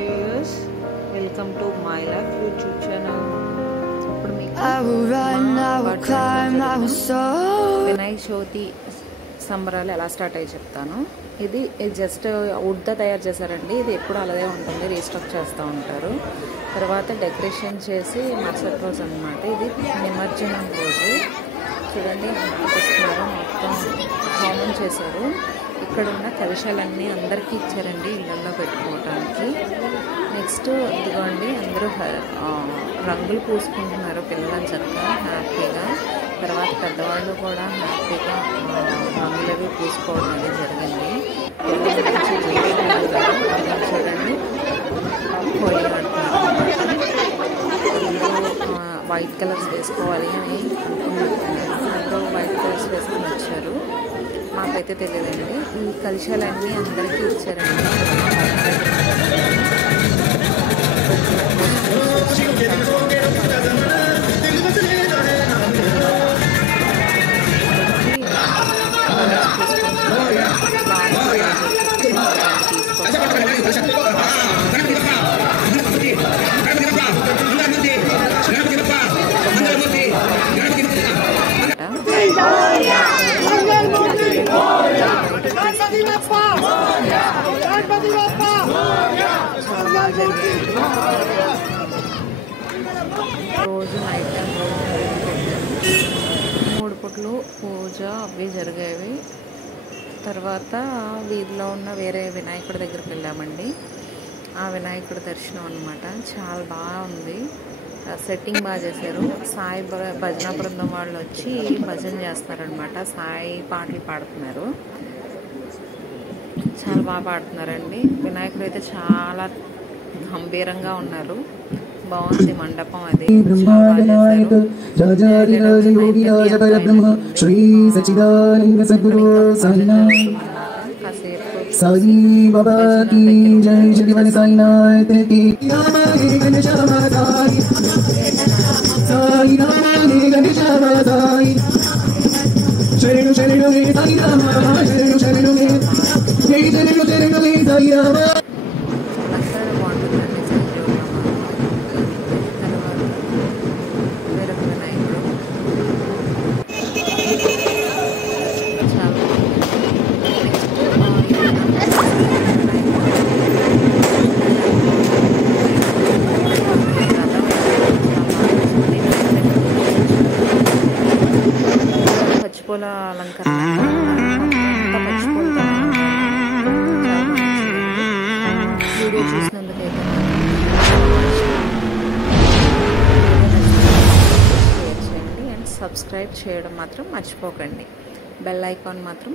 Hi viewers, welcome to my life YouTube channel. ఇప్పుడు మీకు వినాయక చవితి సంబరాలు ఎలా స్టార్ట్ అయ్యి చెప్తాను. ఇది జస్ట్ వుడ్తో తయారు చేశారండి. ఇది ఎప్పుడు అలాగే ఉంటుంది, రీస్టాక్ చేస్తూ ఉంటారు. తర్వాత డెకరేషన్ చేసి మరుసటి రోజు అనమాట. ఇది నిమజ్జనం రోజు. చూడండి ఇస్తున్నారు, మొత్తం హోమం చేశారు. ఇక్కడ ఉన్న కలశాలన్నీ అందరికీ ఇచ్చారండి ఇళ్ళల్లో పెట్టుకోవడానికి. నెక్స్ట్ ఇదిగోండి, అందరూ రంగులు పూసుకుంటున్నారు పిల్లలు చక్కగా హ్యాపీగా. తర్వాత పెద్దవాళ్ళు కూడా హ్యాపీగా రంగులవి పూసుకోవడం అనేది జరిగింది. చూడండి హోలీ ఆడుతున్నారు. వైట్ కలర్స్ వేసుకోవాలి అని అందరూ వైట్ కలర్స్ వేసుకొని వచ్చారు. మాకైతే తెలియదండి. ఈ కలశాలన్నీ అందరికీ ఇచ్చారండి. రోజు నైట్ టైం 3 పూటలు పూజ అవి జరిగేవి. తర్వాత వీధిలో ఉన్న వేరే వినాయకుడి దగ్గరికి వెళ్ళామండి. ఆ వినాయకుడి దర్శనం అన్నమాట. చాలా బాగా ఉంది, సెట్టింగ్ బాగా చేశారు. సాయి భజన బృందం వాళ్ళు వచ్చి భజన చేస్తారనమాట. సాయి పాటలు పాడుతున్నారు, చాలా బాగా పాడుతున్నారండి. వినాయకుడు అయితే చాలా గంభీరంగా ఉన్నారు. బాగుంది మండపం. అది సాయి బాబా की जय श्री वन साईनाथ की साई नाम गणेश साई शरणु शरणु हे साई राम शरणु शरणु हे जय शरणु शरणु हे साई राम. పచ్చిపూల అలంకరణ పచ్చిపూలతో వీడియో చూసినందుకు అయితే షేర్ చేయండి అండ్ సబ్స్క్రైబ్ చేయడం మాత్రం మర్చిపోకండి. బెల్ ఐకాన్ మాత్రం